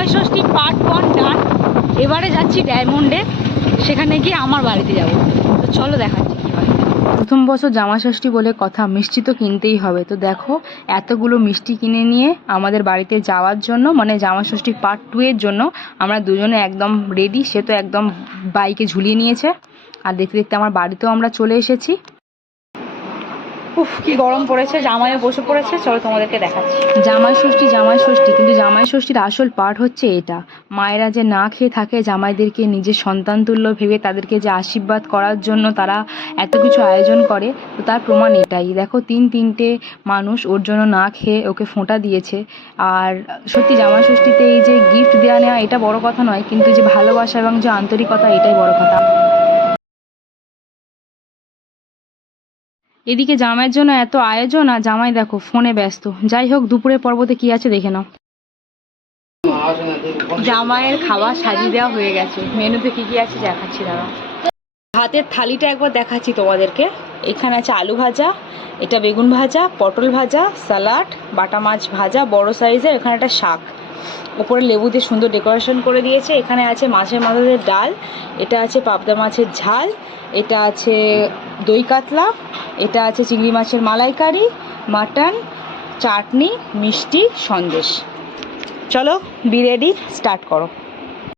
জামাই ষষ্ঠী পার্ট 1 ডান। এবারে যাচ্ছি ডায়মন্ডে, সেখানে গিয়ে আমার বাড়িতে যাব। তো চলো দেখাচ্ছি কী হয়। প্রথম বছর জামাই ষষ্ঠী বলে কথা, মিষ্টি তো কিনতেই হবে। তো দেখো এতগুলো মিষ্টি কিনে নিয়ে আমাদের বাড়িতে যাওয়ার জন্য, মানে জামাই ষষ্ঠী পার্ট 2 এর জন্য আমরা দুজনে একদম রেডি। সে তো একদম বাইকে ঝুলিয়ে নিয়েছে। আর দেখতে দেখতে আমার বাড়িতেও আমরা চলে এসেছি। উফ কি গরম পড়েছে, জামাইও বসে পড়েছে। চলো তোমাদেরকে দেখাচ্ছি। জামাই ষষ্ঠী, কিন্তু জামাই ষষ্ঠীর আসল পার্ট হচ্ছে এটা। মায়েরা যে না খেয়ে থাকে জামাইদেরকে নিজের সন্তান তুল্য ভেবে তাদেরকে যে আশীর্বাদ করার জন্য তারা এত কিছু আয়োজন করে, তো তার প্রমাণ এটাই। দেখো তিনটে মানুষ ওর জন্য না খেয়ে ওকে ফোঁটা দিয়েছে। আর সত্যি জামাই ষষ্ঠীতে এই যে গিফট দেওয়া নেওয়া এটা বড় কথা নয়, কিন্তু যে ভালোবাসা এবং যে আন্তরিকতা এটাই বড় কথা। এদিকে জামাইয়ের জন্য এত আয়োজন আর জামাই দেখো ফোনে ব্যস্ত। যাই হোক, দুপুরের পর্বতে কি আছে দেখে নাও। জামাইয়ের খাবার সাজিয়ে দেওয়া হয়ে গেছে। মেনুতে কি কি আছে দেখাচ্ছি দাঁড়াও। ভাতের থালিটা একবার দেখাচ্ছি তোমাদেরকে। এখানে আছে আলু ভাজা, এটা বেগুন ভাজা, পটল ভাজা, স্যালাড, বাটা মাছ ভাজা বড় সাইজের, এখানে একটা শাক, ওপরে লেবু দিয়ে সুন্দর ডেকোরেশন করে দিয়েছে। এখানে আছে মাছের মাথাদের ডাল, এটা আছে পাবদা মাছের ঝাল, এটা আছে দই কাতলা, এটা আছে চিংড়ি মাছের মালাইকারি, মাটন, চাটনি, মিষ্টি, সন্দেশ। চলো বি রেডি, স্টার্ট করো।